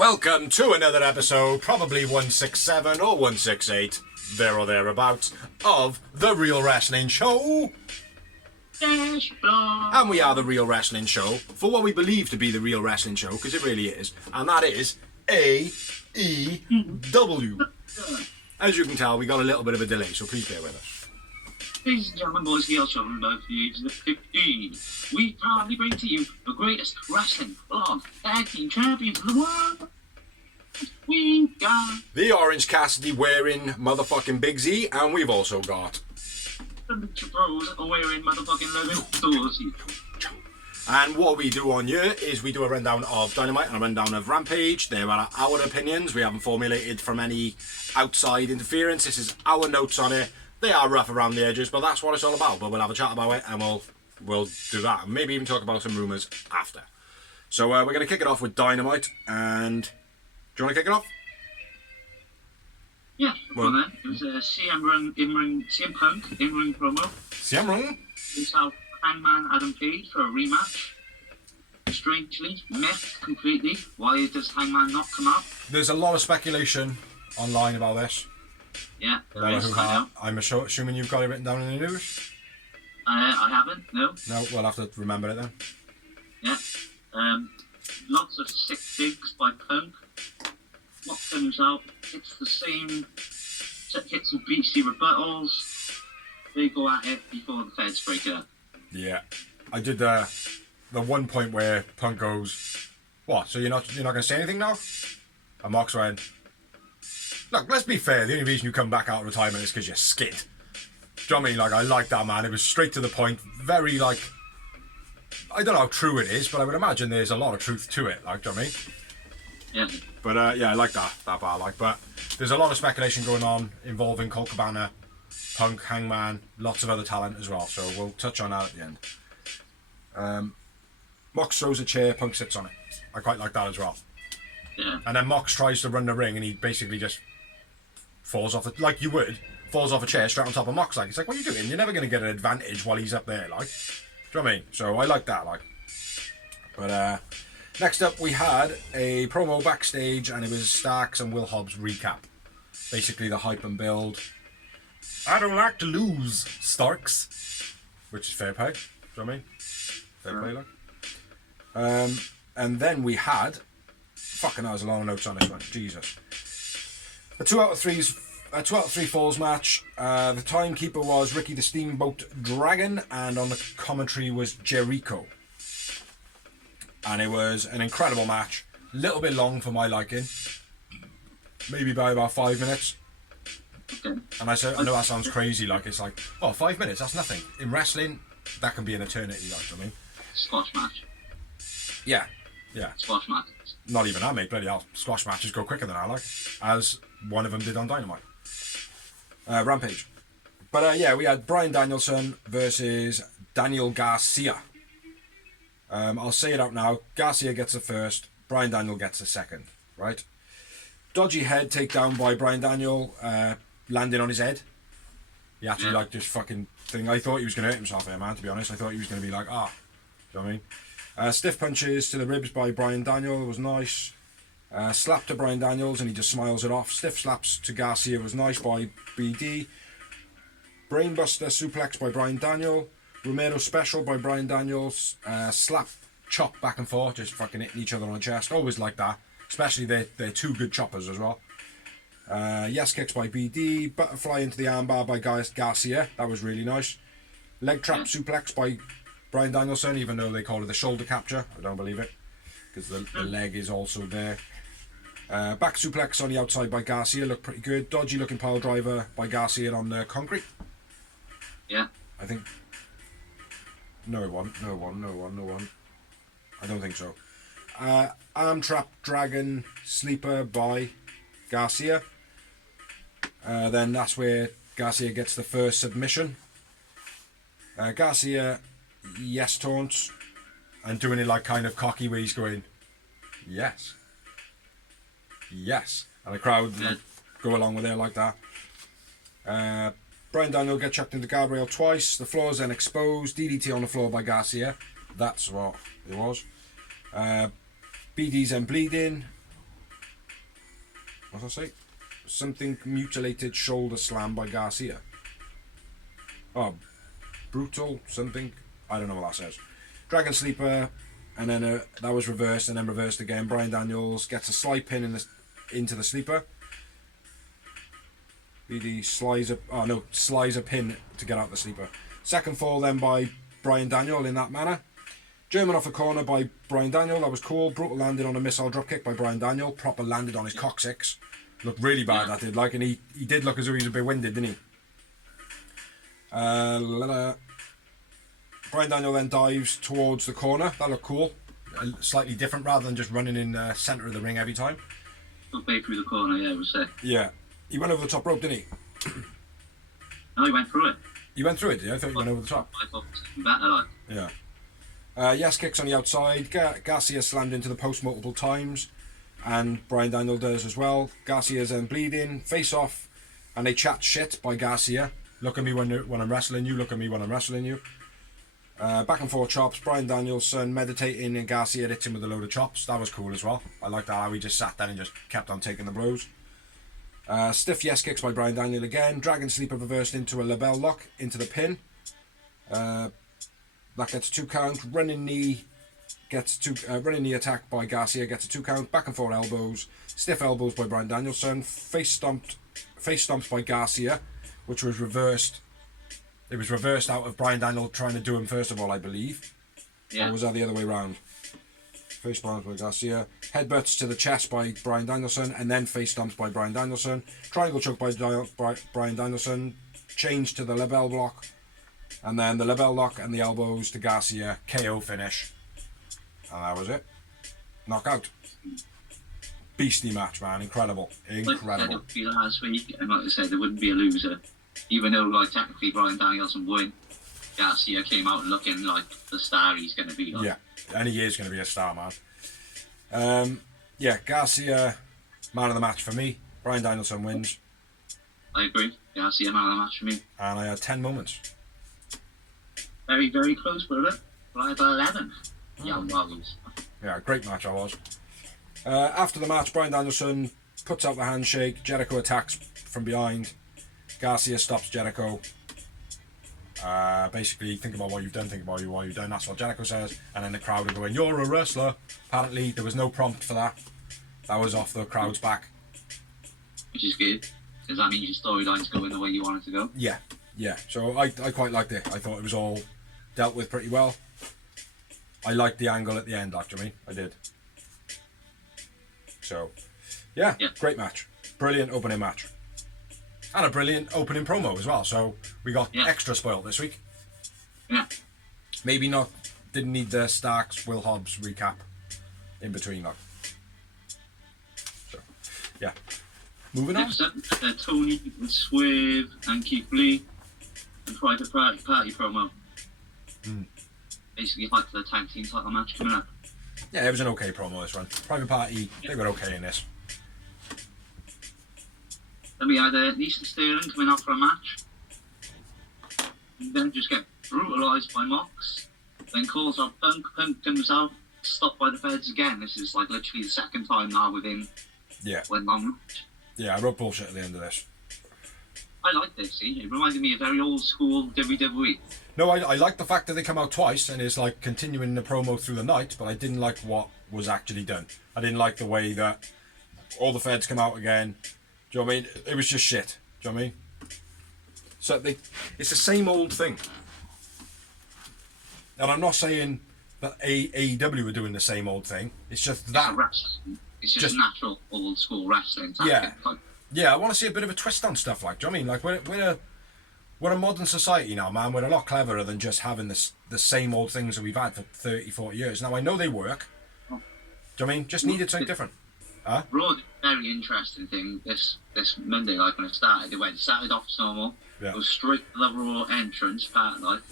Welcome to another episode, probably 167 or 168, there or thereabouts, of The Real Wrestling Show. And we are The Real Wrestling Show for what we believe to be The Real Wrestling Show, because it really is, and that is AEW. As you can tell, we got a little bit of a delay, so please bear with us. Ladies and gentlemen, boys and girls, children above the age of 15, we proudly bring to you the greatest wrestling blog tag team champions in the world. We got the Orange Cassidy wearing motherfucking Big Z, and we've also got the Lucha Bros wearing motherfucking Logan Dorsey. And what we do on here is we do a rundown of Dynamite and a rundown of Rampage. They are our opinions. We haven't formulated from any outside interference. This is our notes on it. They are rough around the edges, but that's what it's all about. But we'll have a chat about it, and we'll do that. Maybe even talk about some rumours after. So we're going to kick it off with Dynamite. And do you want to kick it off? Yeah, well then. It was a CM Punk in-ring promo. CM Punk? Himself, Hangman Adam Page for a rematch. Strangely, myth completely. Why does Hangman not come up? There's a lot of speculation online about this. Yeah, there is. I know. I'm assuming you've got it written down in the news? I haven't, no. No, we'll have to remember it then. Yeah. Lots of sick digs by Punk. What comes out, it's the same hits and beastie rebuttals. They go at it before the feds break it up. Yeah. I did the one point where Punk goes, what, so you're not going to say anything now? And Mox went, look, let's be fair, the only reason you come back out of retirement is because you're skid. Do you know what I mean? Like, I like that, man. It was straight to the point, very, like, I don't know how true it is, but I would imagine there's a lot of truth to it, like, do you know what I mean? Yeah. But, yeah, I like that bar, like, but there's a lot of speculation going on involving Colt Cabana, Punk, Hangman, lots of other talent as well, so we'll touch on that at the end. Mox throws a chair, Punk sits on it. I quite like that as well. Yeah. And then Mox tries to run the ring and he basically just falls off, like you would, falls off a chair straight on top of Mox. Like, it's like, what are you doing? You're never going to get an advantage while he's up there, like. Do you know what I mean? So I like that, like. But next up we had a promo backstage and it was Starks and Will Hobbs recap. Basically the hype and build. I don't like to lose, Starks. Which is fair play. Do you know what I mean? Fair play, like. And then we had... Fucking hell, there's a lot of notes on this one. Jesus. A 2 out of 3 falls match. The timekeeper was Ricky the Steamboat Dragon, and on the commentary was Jericho. And it was an incredible match. A little bit long for my liking. Maybe by about 5 minutes. And I know that sounds crazy. Like, it's like, oh, 5 minutes, that's nothing. In wrestling, that can be an eternity, like, you know what I mean? Squash match. Yeah. Squash match. Not even that, mate. Bloody hell. Squash matches go quicker than I like. As one of them did on Dynamite. Rampage. But yeah, we had Bryan Danielson versus Daniel Garcia. I'll say it out now. Garcia gets the first. Bryan Daniel gets the second. Right? Dodgy head takedown by Bryan Daniel. Landing on his head. He actually like this fucking thing. I thought he was going to hurt himself here, man, to be honest. I thought he was going to be like, ah. Do you know what I mean? Stiff punches to the ribs by Bryan Daniel was nice. Slap to Bryan Daniels and he just smiles it off. Stiff slaps to Garcia was nice by BD. Brainbuster suplex by Bryan Daniel. Romero special by Bryan Daniels. Slap, chop back and forth, just fucking hitting each other on the chest. Always like that. Especially they're two good choppers as well. Yes kicks by BD. Butterfly into the armbar by Garcia. That was really nice. Leg trap suplex by Bryan Danielson, even though they call it the shoulder capture. I don't believe it, because the leg is also there. Back suplex on the outside by Garcia, looked pretty good. Dodgy looking pile driver by Garcia on the concrete. Yeah. I think... No one. I don't think so. Arm trap dragon sleeper by Garcia. Then that's where Garcia gets the first submission. Garcia... yes taunts and doing it like kind of cocky where he's going yes and the crowd like, go along with it like that. Bryan Daniel gets chucked into the guardrail twice. The floor is then exposed. DDT on the floor by Garcia. That's what it was. BD's then bleeding. What's that say? Something mutilated shoulder slam by Garcia. Oh, brutal something. I don't know what that says. Dragon Sleeper, and then that was reversed, and then reversed again. Bryan Daniels gets a slide pin into the sleeper. He slides a pin to get out the sleeper. Second fall then by Bryan Daniel in that manner. German off the corner by Bryan Daniel. That was cool. Brutal landed on a missile dropkick by Bryan Daniel. Proper landed on his coccyx. Looked really bad, that did. And he did look as though he was a bit winded, didn't he? Bryan Daniel then dives towards the corner. That looked cool. Slightly different rather than just running in the centre of the ring every time. Good way through the corner, yeah, it was sick. Yeah. He went over the top rope, didn't he? No, he went through it. He went through it, yeah? I thought he went over the top. I thought it was better, like. Yeah. Yes kicks on the outside. Garcia slammed into the post multiple times. And Bryan Daniel does as well. Garcia's then bleeding. Face off. And they chat shit by Garcia. Look at me when I'm wrestling you. Look at me when I'm wrestling you. Back and forth chops. Bryan Danielson meditating and Garcia hits him with a load of chops. That was cool as well. I liked that how he just sat there and just kept on taking the blows. Stiff yes kicks by Bryan Daniel again. Dragon Sleeper reversed into a label lock into the pin. That gets a 2 count. Running knee attack by Garcia gets a 2 count. Back and forth elbows. Stiff elbows by Bryan Danielson. Face stomps by Garcia, which was reversed. It was reversed out of Bryan Daniel trying to do him first of all, I believe. Yeah. Or was that the other way round? Face stomps by Garcia. Headbutts to the chest by Bryan Danielson, and then face stomps by Bryan Danielson. Triangle choke by Bryan Danielson. Change to the label block. And then the label lock and the elbows to Garcia. KO finish. And that was it. Knockout. Beastly match, man. Incredible. Incredible. Like I said last week, and like I said, there wouldn't be a loser. Even though, like, technically Bryan Danielson won, Garcia came out looking like the star he's going to be. Like. Yeah, and he is going to be a star, man. Yeah, Garcia, man of the match for me. Bryan Danielson wins. I agree. Garcia, man of the match for me. And I had 10 moments. Very, very close, brother. But I had 11. Yeah, great match I was. After the match, Bryan Danielson puts out the handshake. Jericho attacks from behind. Garcia stops Jericho. Basically, think about what you've done, what you've done. That's what Jericho says. And then the crowd are going, "You're a wrestler." Apparently, there was no prompt for that. That was off the crowd's back. Which is good. Because that means your storyline's going the way you want it to go. Yeah. So I quite liked it. I thought it was all dealt with pretty well. I liked the angle at the end, actually. I did. So, yeah. Great match. Brilliant opening match. And a brilliant opening promo as well. So we got extra spoiled this week. Yeah. Maybe not. Didn't need the Starks, Will Hobbs recap in between that. So, yeah. Moving on. Tony and Swerve and Keith Lee and Private Party promo. Basically, like the tag team title match coming up. Yeah, it was an okay promo this one. Private Party, they were okay in this. Then we had Lisa Sterling coming out for a match. Then just get brutalised by Mox. Then calls out Punk. Punk comes out, stopped by the feds again. This is like literally the second time now within one match. Yeah, I wrote bullshit at the end of this. I like this, see? It reminded me of very old school WWE. No, I like the fact that they come out twice and it's like continuing the promo through the night, but I didn't like what was actually done. I didn't like the way that all the feds come out again. Do you know what I mean? It was just shit. Do you know what I mean? So it's the same old thing. And I'm not saying that AEW are doing the same old thing. It's just that. It's just natural old school wrestling. Yeah, I want to see a bit of a twist on stuff like. Do you know what I mean? Like we're a modern society now, man. We're a lot cleverer than just having the same old things that we've had for 30, 40 years. Now I know they work. Do you know what I mean? Just needed something different. Raw did a very interesting thing this Monday, like when it started. It started off as normal. It was straight to the Raw entrance part, like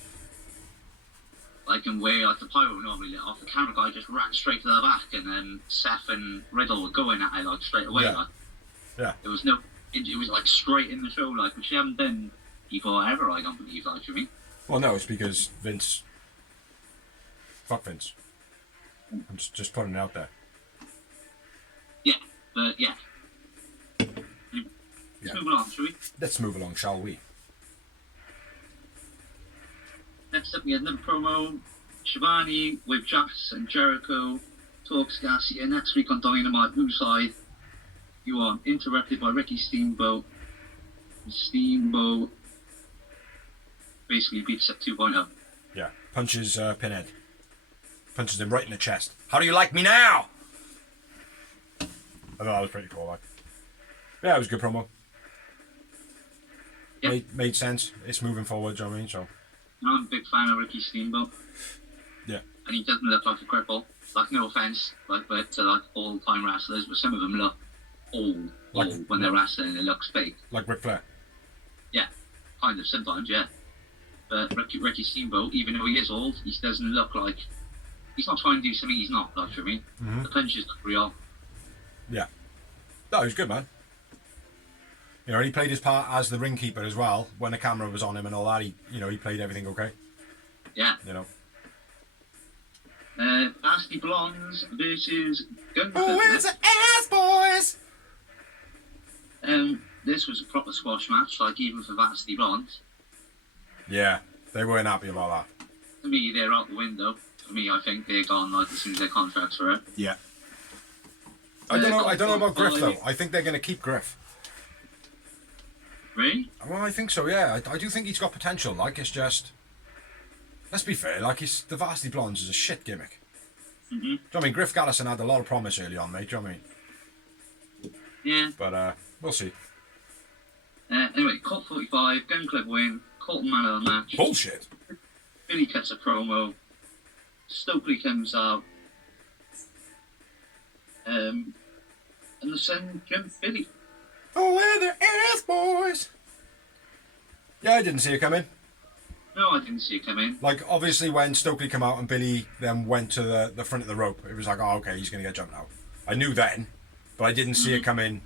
in where like the pyro normally lit off, the camera guy just ran straight to the back, and then Seth and Riddle were going at it like straight away. There was no, it was like straight in the show, like which they haven't done before ever. I don't believe, like, you mean? Well, no, it's because Vince. Fuck Vince. I'm just putting it out there. Yeah, but yeah. Let's move along, shall we? Let's move along, shall we? Next up, we had another promo. Shivani with Jax and Jericho talks Garcia next week on Dynamite. Whose side you on? Interrupted by Ricky Steamboat. Steamboat basically beats up 2.0. Yeah, punches Pinhead. Punches him right in the chest. How do you like me now? I thought that was pretty cool. Like, yeah, it was a good promo. Yep. Made sense. It's moving forward. Do you know what I mean? So. I'm a big fan of Ricky Steamboat. Yeah. And he doesn't look like a cripple. Like, no offense, like, but like all-time wrestlers, but some of them look old when they're wrestling. It looks fake. Like Ric Flair. Yeah, kind of sometimes, yeah. But Ricky Steamboat, even though he is old, he doesn't look like he's not trying to do something he's not. Like, for me, the punches look real. Yeah. No, he was good, man. You know, he played his part as the ring keeper as well. When the camera was on him and all that, he played everything okay. Yeah. You know. Nasty Blondes versus Gun Club. Oh, it's an ass, boys! This was a proper squash match, like even for Nasty Blondes. Yeah, they weren't happy about that. To me, they're out the window. For me, I think they're gone like as soon as their contracts are up. Yeah. I don't know about Griff though. I think they're going to keep Griff. Really? Well, I think so. Yeah, I do think he's got potential. Like, it's just. Let's be fair. Like, the Varsity Blondes is a shit gimmick. Do you know what I mean? Griff Gallison had a lot of promise early on, mate. Do you know what I mean? Yeah. But we'll see. Anyway, Colt 45, Gun Club win, Colton man of the match. Bullshit. Billy cuts a promo. Stokely comes out. And the Sun jump Billy. Oh, we're the ass boys. Yeah, I didn't see it coming. No, I didn't see it come in. Like, obviously, when Stokely came out and Billy then went to the front of the rope, it was like, oh, okay, he's going to get jumped out. I knew then, but I didn't see it come in.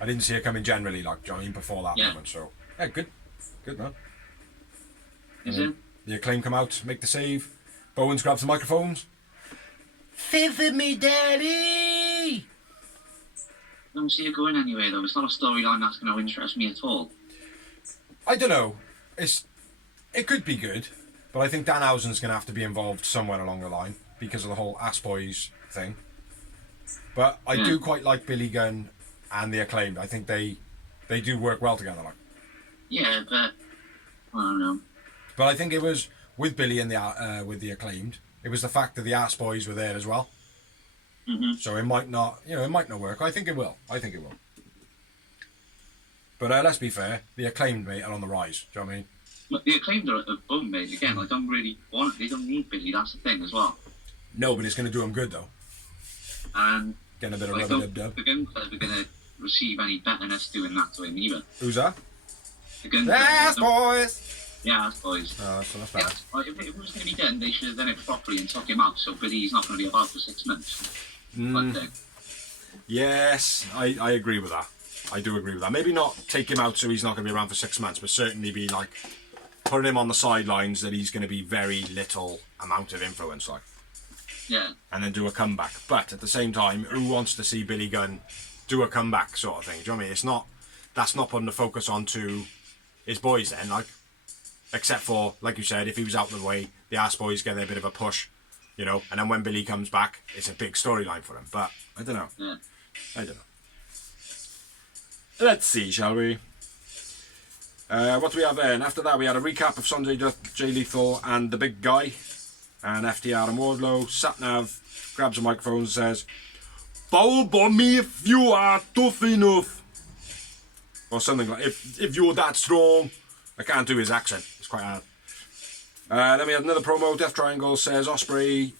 I didn't see it coming generally, like, do you know what I mean, before that moment. So, yeah, good. Good, man. Is it? The Acclaim come out, make the save. Bowens grabs the microphones. Fifth me, daddy! I don't see it going anywhere, though. It's not a storyline that's going to interest me at all. I don't know. It could be good, but I think Danhausen's going to have to be involved somewhere along the line because of the whole Ass Boys thing. But I do quite like Billy Gunn and the Acclaimed. I think they do work well together. Like. Yeah, but I don't know. But I think it was with Billy and with the Acclaimed. It was the fact that the Ass Boys were there as well. So it might not, it might not work. I think it will. But let's be fair, the Acclaimed, mate, are on the rise. Do you know what I mean? But the Acclaimed are a bum, mate. Again, I don't really want it. They don't need Billy. That's the thing as well. No, but it's going to do them good though. And getting a bit of I rub dub. The Gun Club are going to receive any betterness doing that to him either. Who's that? The Gun Club. Ass Boys. Yeah, Ass Boys. Oh, that's bad. Yeah, if it was going to be done, they should have done it properly and took him out. So Billy's not going to be about for 6 months. Yes, I agree with that. I do agree with that. Maybe not take him out so he's not going to be around for 6 months, but certainly be like putting him on the sidelines that he's going to be very little amount of influence, like. Yeah. And then do a comeback. But at the same time, who wants to see Billy Gunn do a comeback sort of thing? Do you know what I mean? It's not. That's not putting the focus onto his boys then, like. Except for, like you said, if he was out of the way, the Ass Boys get a bit of a push. And then when Billy comes back, it's a big storyline for him. But, I don't know. Yeah. I don't know. Let's see, shall we? What do we have then? After that, we had a recap of Sanjay Dutt, Jay Lethal, and the big guy. And FTR and Wardlow. Satnav grabs a microphone and says, "Bow bomb me if you are tough enough." Or something like, if you're that strong. I can't do his accent. It's quite hard. Then we had another promo. Death Triangle says Ospreay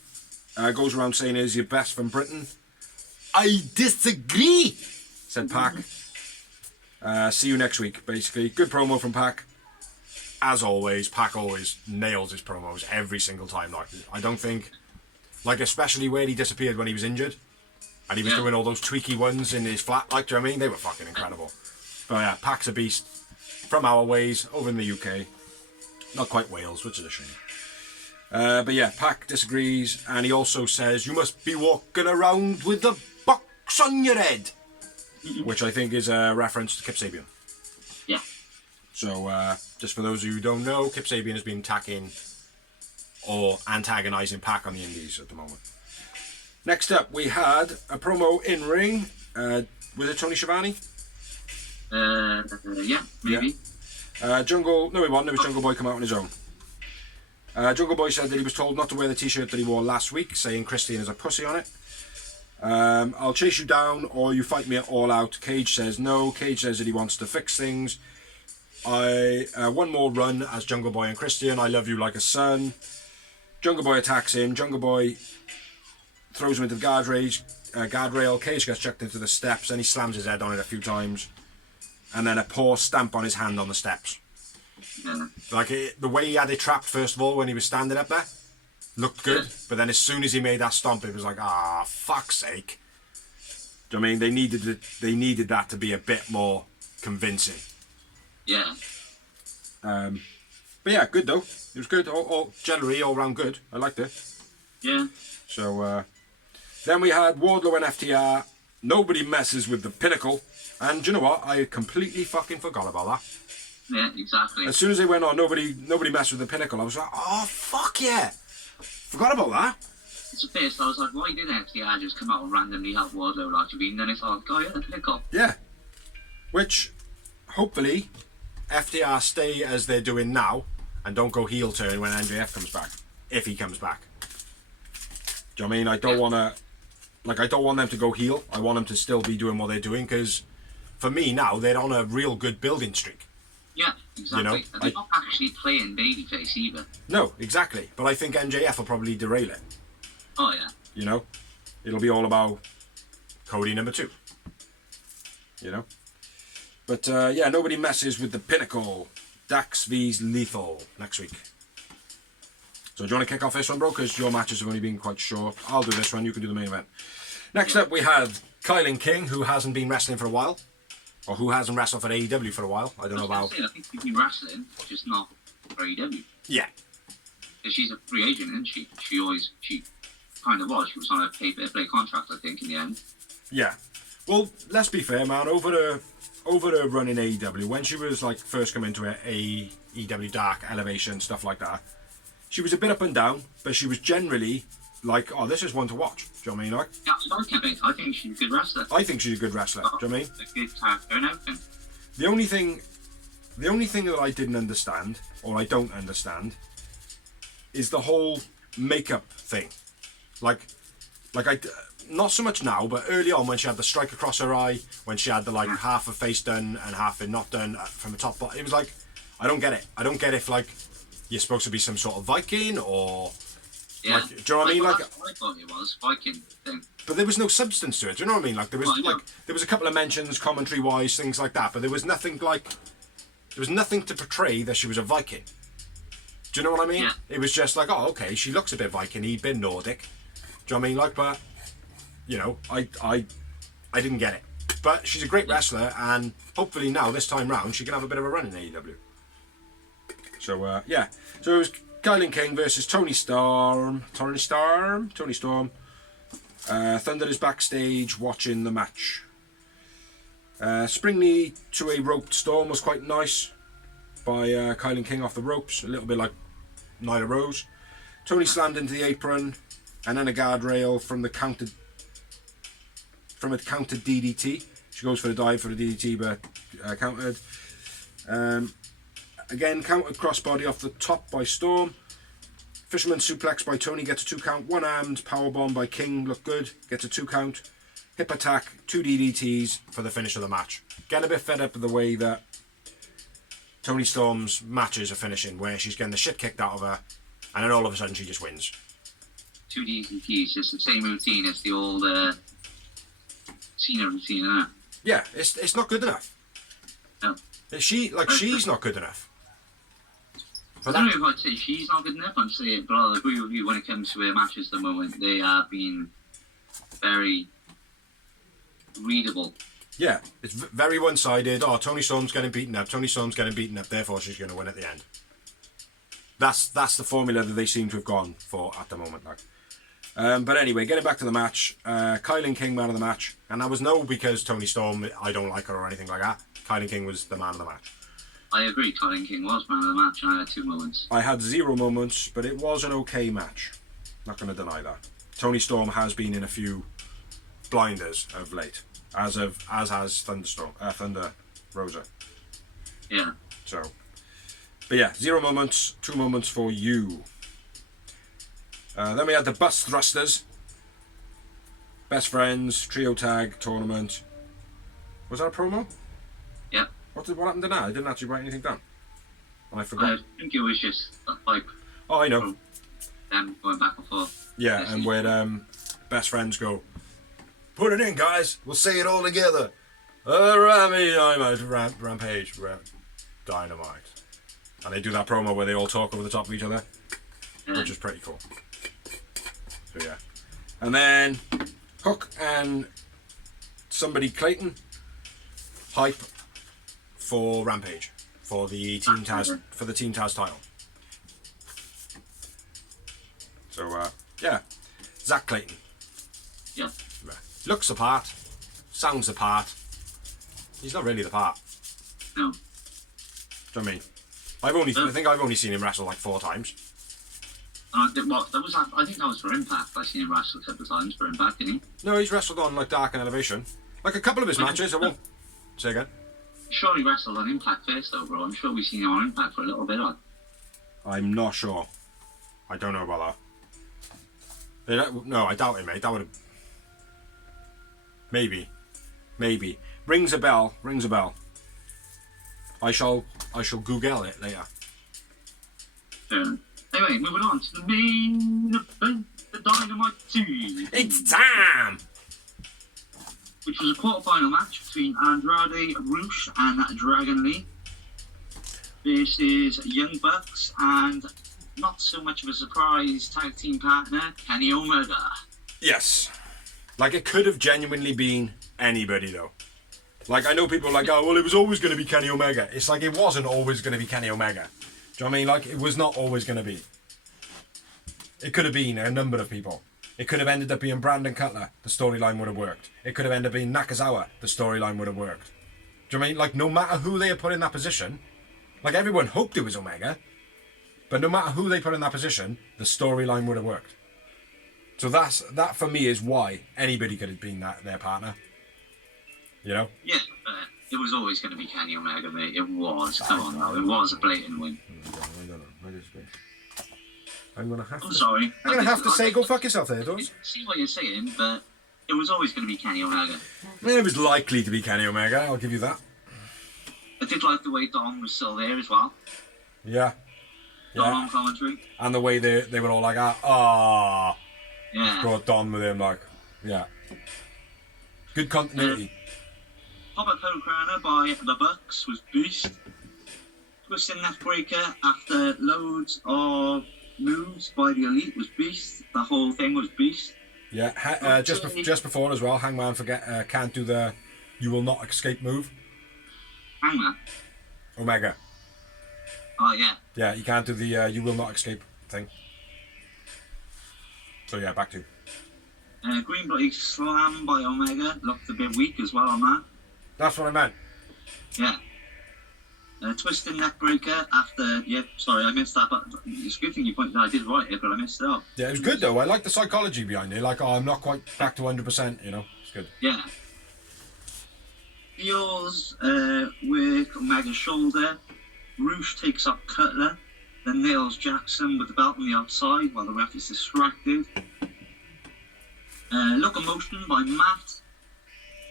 goes around saying he's your best from Britain. I disagree, said Pac. See you next week, basically. Good promo from Pac. As always, Pac always nails his promos every single time. Like, I don't think, like, especially where he disappeared when he was injured. And he was doing all those tweaky ones in his flat. Like, do you know what I mean? They were fucking incredible. But yeah, Pac's a beast. From our ways, over in the UK. Not quite Wales, which is a shame. But yeah, Pac disagrees, and he also says, "You must be walking around with the box on your head." Which I think is a reference to Kip Sabian. So, just for those of you who don't know, Kip Sabian has been attacking or antagonising Pac on the Indies at the moment. Next up, we had a promo in ring. Was it Tony Schiavone? Yeah, maybe. Jungle. No, he wasn't. It was Jungle Boy come out on his own. Jungle Boy said that he was told not to wear the t-shirt that he wore last week, saying Christian is a pussy on it. I'll chase you down or you fight me at All Out. Cage says no. Cage says that he wants to fix things. One more run as Jungle Boy and Christian. I love you like a son. Jungle Boy attacks him. Jungle Boy throws him into the guardrail. Cage gets chucked into the steps and he slams his head on it a few times. And then a poor stamp on his hand on the steps. Yeah. Like the way he had it trapped first of all when he was standing up there looked good, but then as soon as he made that stomp, it was like, fuck's sake. Do you know what I mean? They needed that to be a bit more convincing. Yeah. But yeah, good though. It was good. Generally all round good. I liked it. Yeah. So then we had Wardlow and FTR. Nobody messes with the Pinnacle. And do you know what? I completely fucking forgot about that. Yeah, exactly. As soon as they went on, nobody messed with the Pinnacle. I was like, oh fuck yeah! Forgot about that. It's a first. I was like, why did FTR just come out and randomly help Wardlow like you mean? Then it's like, oh yeah, the Pinnacle. Yeah. Which, hopefully, FTR stay as they're doing now and don't go heel turn when MJF comes back. If he comes back. Do you know what I mean? I don't want them to go heel. I want them to still be doing what they're doing because, for me now, they're on a real good building streak. Yeah, exactly. You know, and they're not actually playing babyface either. No, exactly. But I think MJF will probably derail it. Oh yeah. You know? It'll be all about Cody number 2. You know? But yeah, nobody messes with the Pinnacle. Dax vs Lethal next week. So do you want to kick off this one, bro? Because your matches have only been quite short. I'll do this one. You can do the main event. Next up, we have Kylan King, who hasn't been wrestling for a while. Or who hasn't wrestled for AEW for a while. I don't know about... I think she's been wrestling, just not for AEW. Yeah. Because she's a free agent, isn't she? She kind of was. She was on a pay-per-play contract, I think, in the end. Yeah. Well, let's be fair, man. Over the run in AEW, when she was like first coming to AEW Dark, Elevation, stuff like that, she was a bit up and down, but she was generally like, oh, this is one to watch. Do you know what I mean? Like, yeah, I think she's a good wrestler. I think she's a good wrestler. Do you know what I mean? A good character and everything. The only thing that I didn't understand, or I don't understand, is the whole makeup thing. Like not so much now, but early on when she had the strike across her eye, when she had the like half her face done and half it not done from the top, it was like, I don't get it. I don't get if like you're supposed to be some sort of Viking or yeah. like, do you know what I mean? Like, I thought it was Viking thing. But there was no substance to it. Do you know what I mean? Like there was a couple of mentions, commentary wise, things like that, but there was nothing to portray that she was a Viking. Do you know what I mean? Yeah. It was just like, oh, okay, she looks a bit Viking-y, bit Nordic. Do you know what I mean? Like, but you know, I didn't get it. But she's a great wrestler, and hopefully now this time round she can have a bit of a run in AEW. So yeah, so it was Kylan King versus Tony Storm. Thunder is backstage watching the match. Springly to a roped Storm was quite nice by Kylan King off the ropes, a little bit like Nyla Rose. Tony slammed into the apron, and then a guardrail from a counter DDT. She goes for the dive for the DDT, but countered. Again, countered crossbody off the top by Storm. Fisherman suplex by Tony gets a 2 count. One-armed powerbomb by King, look good, gets a 2 count. Hip attack, 2 DDTs for the finish of the match. Getting a bit fed up with the way that Tony Storm's matches are finishing, where she's getting the shit kicked out of her, and then all of a sudden she just wins. 2 DDTs, just the same routine as the old Cena routine, isn't it? Yeah, it's not good enough. No. She's not good enough. I don't know if I'd say she's not good enough, I'm saying, but I'll agree with you when it comes to her matches at the moment. They have been very readable. Yeah, it's very one-sided. Oh, Tony Storm's getting beaten up. Therefore she's going to win at the end. That's the formula that they seem to have gone for at the moment. Like, but anyway, getting back to the match, Kylan King man of the match, and that was no because Tony Storm, I don't like her or anything like that. Kylan King was the man of the match. I agree, Colin King was man of the match, and I had 2 moments. I had 0 moments, but it was an okay match. Not going to deny that. Tony Storm has been in a few blinders of late, as has Thunder Rosa. Yeah. So, but yeah, 0 moments, 2 moments for you. Then we had the Bus Thrusters, Best Friends Trio Tag Tournament. Was that a promo? Yeah. What happened to that? I didn't actually write anything down, and I I forgot. think it was just like Oh, I know. them going back and forth. Yeah, and when Best Friends go, put it in, guys. We'll say it all together. Rampage, Dynamite. And they do that promo where they all talk over the top of each other, which is pretty cool. So yeah. And then Hook and somebody Clayton hype for Rampage for the Team Taz title. So yeah, Zach Clayton. Yeah. Looks the part, sounds the part. He's not really the part. No. Do you know what I mean? I think I've only seen him wrestle like 4 times. I think that was for Impact. I've seen him wrestle a couple of times for Impact, didn't he? No, he's wrestled on like Dark and Elevation. Like a couple of his matches. I won't say again. Sure, he wrestled on Impact first, though, bro. I'm sure we've seen him on Impact for a little bit. I'm not sure. I don't know about that. No, I doubt it, mate. That would have. Maybe. Rings a bell. I shall Google it later. Anyway, moving on to the main event, the Dynamite 2. It's time! Which was a quarterfinal match between Andrade Roosh and Dragon Lee versus Young Bucks and not so much of a surprise tag team partner, Kenny Omega. Yes. Like, it could have genuinely been anybody, though. Like, I know people are like, oh, well, it was always going to be Kenny Omega. It's like, it wasn't always going to be Kenny Omega. Do you know what I mean? Like, it was not always going to be. It could have been a number of people. It could have ended up being Brandon Cutler. The storyline would have worked. It could have ended up being Nakazawa. The storyline would have worked. Do you know what I mean? Like, no matter who they had put in that position, like, everyone hoped it was Omega, but no matter who they put in that position, the storyline would have worked. So that for me is why anybody could have been their partner. You know? Yeah, it was always going to be Kenny Omega, mate. It was. Come on now. It was a blatant win. I'm gonna have to say, go fuck yourself there, Doris. I see what you're saying, but it was always going to be Kenny Omega. It was likely to be Kenny Omega, I'll give you that. I did like the way Dom was still there as well. Yeah. Dom on commentary. And the way they were all like, yeah. Brought Don with him, like, yeah. Good continuity. Pop-up Hurricane by the Bucks was Beast. Twisting Neckbreaker after loads of moves by the Elite was Beast. The whole thing was Beast. Yeah, just before as well, Hangman can't do the "You Will Not Escape" move. Hangman? Omega. Oh, yeah. Yeah, he can't do the "You Will Not Escape" thing. So yeah, back to. Green Blade Slam by Omega looked a bit weak as well on that. That's what I meant. Yeah. Twisting Neckbreaker after... Yeah, sorry, I missed that, but it's a good thing you pointed out. I did write it, but I messed it up. Yeah, it was good, though. I like the psychology behind it. Like, I'm not quite back to 100%, you know? It's good. Yeah. Heels work Omega's shoulder. Roosh takes up Cutler, then nails Jackson with the belt on the outside while the ref is distracted. Locomotion by Matt.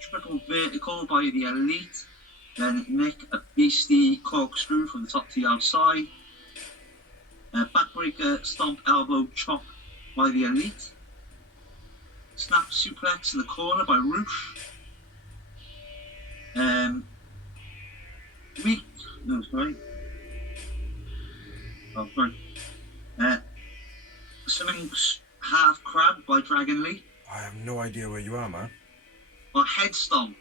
Triple vertical by the Elite. Then Nick, a beastie corkscrew from the top to the outside. Backbreaker, stomp, elbow, chop by the Elite. Snap suplex in the corner by Roosh. Swimming half crab by Dragon Lee. I have no idea where you are, man. Or head stomp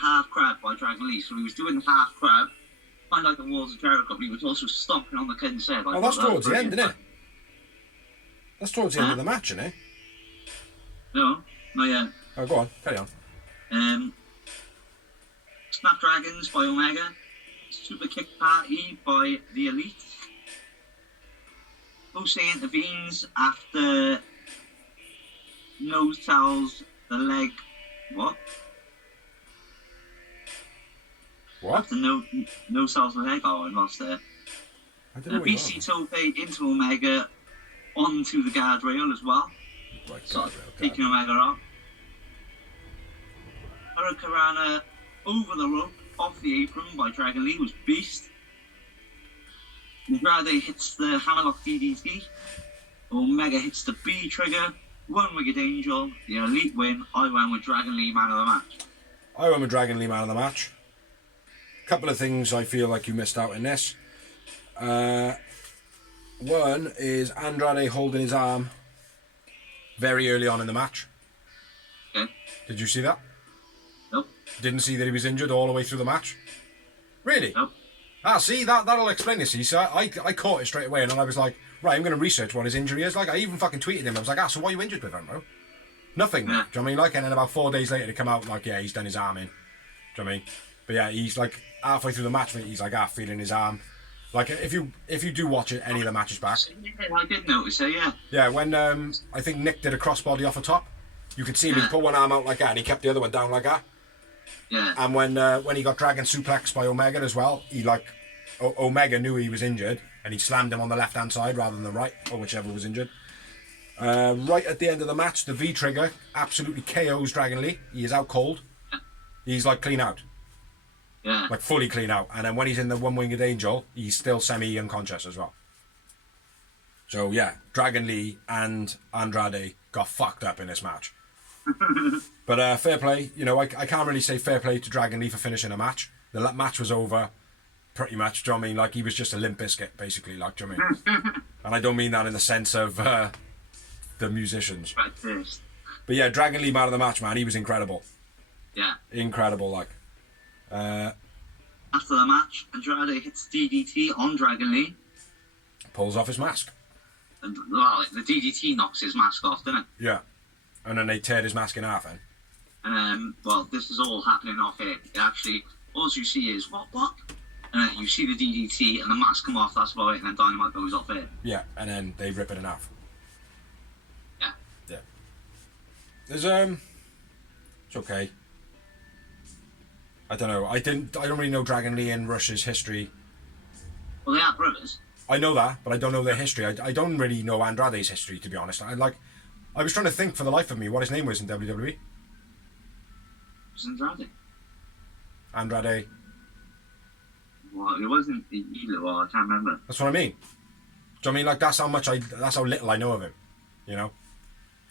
half crab by Dragon Lee. So he was doing the half crab, kind of like the Walls of Jericho, but he was also stomping on the kid's head. Oh, that's towards the end, isn't it? That's towards the end of the match, isn't it? No, not yet. Oh, go on, carry on. Snapdragons by Omega. Super kick party by the Elite. Jose intervenes after nose tells the leg. What? What? After no sells the leg. Oh, I lost there. I don't know what BC Tope into Omega onto the guardrail as well. Right, So guardrail, taking Omega out. Hurricanrana over the rope off the apron by Dragon Lee was beast. Andrade hits the hammerlock DDT. Omega hits the B trigger. One Wicked Angel. The Elite win. I went with Dragon Lee man of the match. I went with Dragon Lee man of the match. Couple of things I feel like you missed out in this. One is Andrade holding his arm very early on in the match. Okay. Did you see that? Nope. Didn't see that he was injured all the way through the match? Really? Nope. Ah, see, that'll explain it, see. So I caught it straight away, and then I was like, right, I'm going to research what his injury is. Like, I even fucking tweeted him. I was like, so what are you injured with, bro? Nothing. Yeah. Do you know what I mean? Like, and then about 4 days later, to come out, like, yeah, he's done his arm in. Do you know what I mean? But yeah, he's like, halfway through the match, mate, he's like, feeling his arm. Like, if you do watch it, any of the matches back. Yeah, I did notice it, yeah. Yeah, when I think Nick did a crossbody off the top, you could see him put one arm out like that, and he kept the other one down like that. Yeah. And when he got dragon suplexed by Omega as well, he like Omega knew he was injured, and he slammed him on the left hand side rather than the right, or whichever was injured. Right at the end of the match, the V trigger absolutely KOs Dragon Lee. He is out cold. He's like clean out. Yeah. Like fully clean out. And then when he's in the one-winged angel, he's still semi-unconscious as well. So yeah, Dragon Lee and Andrade got fucked up in this match. But fair play. You know, I can't really say fair play to Dragon Lee for finishing a match. The match was over pretty much. Do you know what I mean? Like, he was just a limp biscuit, basically. Like, do you know what I mean? And I don't mean that in the sense of the musicians. Right first. But yeah, Dragon Lee man of the match, man. He was incredible. Yeah. Incredible, like. After the match, Andrade hits DDT on Dragon Lee. Pulls off his mask. And, well, the DDT knocks his mask off, doesn't it? Yeah. And then they teared his mask in half, then. And well, this is all happening off here. Actually, all you see is what? And then you see the DDT and the mask come off. That's about it. And then Dynamite goes off here. Yeah, and then they rip it in half. Yeah. Yeah. There's it's okay. I don't know. I don't really know Dragon Lee and Rush's history. Well, they are brothers. I know that, but I don't know their history. I don't really know Andrade's history, to be honest. I was trying to think for the life of me what his name was in WWE. It was Andrade. Andrade. Well, it wasn't either. Well, I can't remember. That's what I mean. Do you know what I mean? Like, that's how little I know of him. You know?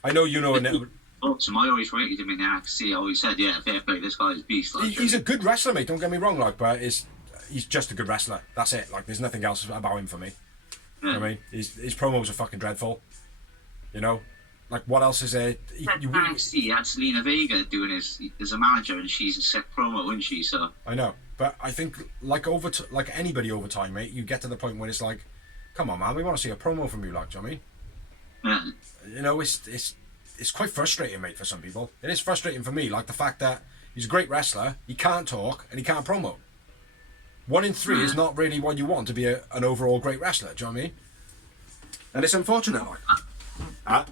I know you know a little. Awesome. I always rated him in NXT. I always said, yeah, fair play, this guy's a beast. Like, He's a good wrestler, mate, don't get me wrong, like, but he's just a good wrestler. That's it. Like, there's nothing else about him for me. Yeah. You know what I mean? His promos are fucking dreadful. You know? Like, what else is there? NXT, he had Selena Vega doing as a manager, and she's a sick promo, isn't she? So I know, but I think like anybody over time, mate, you get to the point where it's like, come on, man, we want to see a promo from you, like, do you know what I mean? yeah. You know, it's quite frustrating, mate, for some people. It is frustrating for me, like the fact that he's a great wrestler, he can't talk, and he can't promo. 1 in 3 is not really what you want to be an overall great wrestler, do you know what I mean? And it's unfortunate, like.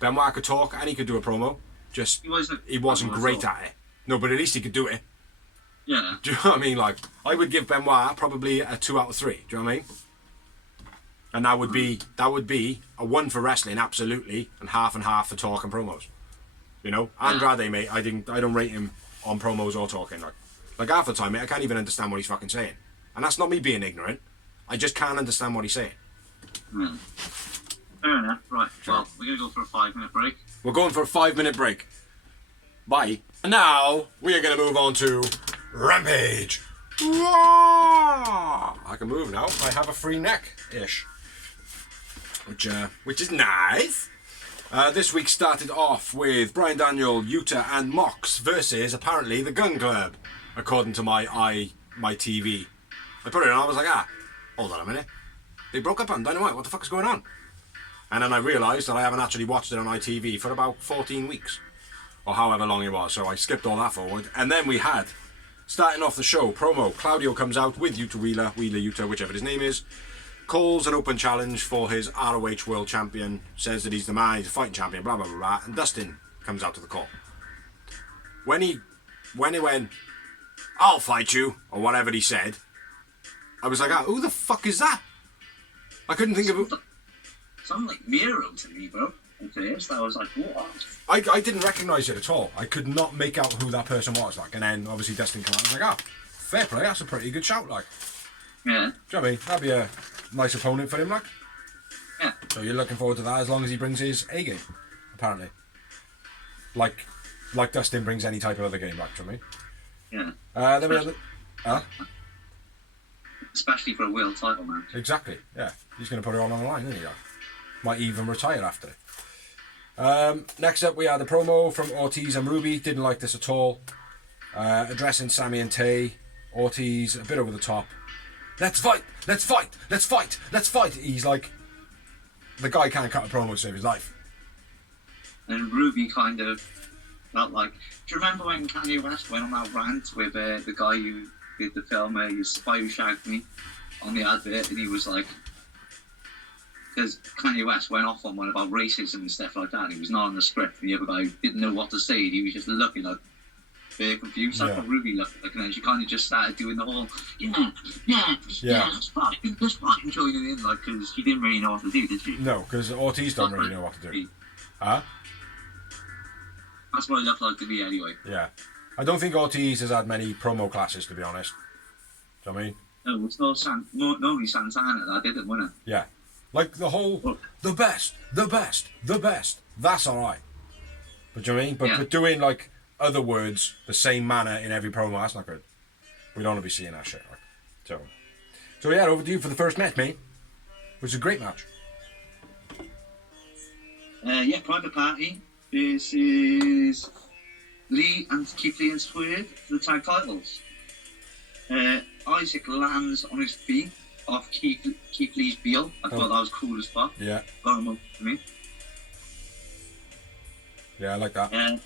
Benoit could talk and he could do a promo. Just he wasn't great at it. No, but at least he could do it. Yeah. Do you know what I mean? Like, I would give Benoit probably a 2 out of 3. Do you know what I mean? And that would be a 1 for wrestling, absolutely, and half for talk and promos. You know, Andrade, mate, I don't rate him on promos or talking. Like half the time, mate, I can't even understand what he's fucking saying. And that's not me being ignorant. I just can't understand what he's saying. Yeah. Fair enough. Right. Well, we're going to go for a 5-minute break. We're going for a 5-minute break. Bye. And now, we are going to move on to Rampage. I can move now. I have a free neck-ish. Which is nice. This week started off with Bryan Daniel, Yuta and Mox versus, apparently, the Gun Club. According to my TV. I put it on, I was like, hold on a minute. They broke up on Dynamite, what the fuck is going on? And then I realised that I haven't actually watched it on ITV for about 14 weeks. Or however long it was, so I skipped all that forward. And then we had Starting off the show, promo. Claudio comes out with Yuta Wheeler, Yuta, whichever his name is. Calls an open challenge for his ROH World Champion. Says that he's the man, he's a fighting champion, blah, blah, blah, blah. And Dustin comes out to the call. When he went, I'll fight you, or whatever he said, I was like, who the fuck is that? I couldn't think of it. Sounded like Miro to me, bro. At first, I was like, what? I didn't recognise it at all. I could not make out who that person was, like. And then, obviously, Dustin came out and I was like, fair play, that's a pretty good shout, like. Yeah. Do you know what I mean? That'd be a nice opponent for him, like. Yeah. So you're looking forward to that as long as he brings his A game, apparently. Like Dustin brings any type of other game, like, do you know what I mean? Yeah. Then we have the... Especially for a world title match. Exactly, yeah. He's going to put it all on the line, isn't he? Like? Might even retire after it. Next up, we had the promo from Ortiz and Ruby. Didn't like this at all. Addressing Sammy and Tay. Ortiz, a bit over the top. Let's fight! Let's fight! Let's fight! Let's fight! He's like... The guy can't cut a promo to save his life. And Ruby kind of felt like... Do you remember when Kanye West went on that rant with the guy who did the film, You Spy Who Shagged Me, on the advert, and he was like... Because Kanye West went off on one about racism and stuff like that. He was not on the script, and the other guy didn't know what to say, and he was just looking like very confused. That's what Ruby looked like, and then she kind of just started doing the whole, let's fight, and joining in, like, because she didn't really know what to do, did she? No, because Ortiz don't really know what to do. Huh? That's what it looked like to me, anyway. Yeah. I don't think Ortiz has had many promo classes, to be honest. Do you know what I mean? No, it's nobody Santana that did it, wasn't it? Yeah. Like the whole, the best. That's alright. But do you know what I mean? But doing like other words the same manner in every promo, that's not good. We don't want to be seeing that shit. Like. So yeah, over to you for the first match, mate. It was a great match. Private Party versus Lee and Keith Lee and Swerve for the tag titles. Isaac lands on his feet off Keith Lee's Beal. I thought that was cool as fuck. Yeah. Got him up for me. Yeah, I like that.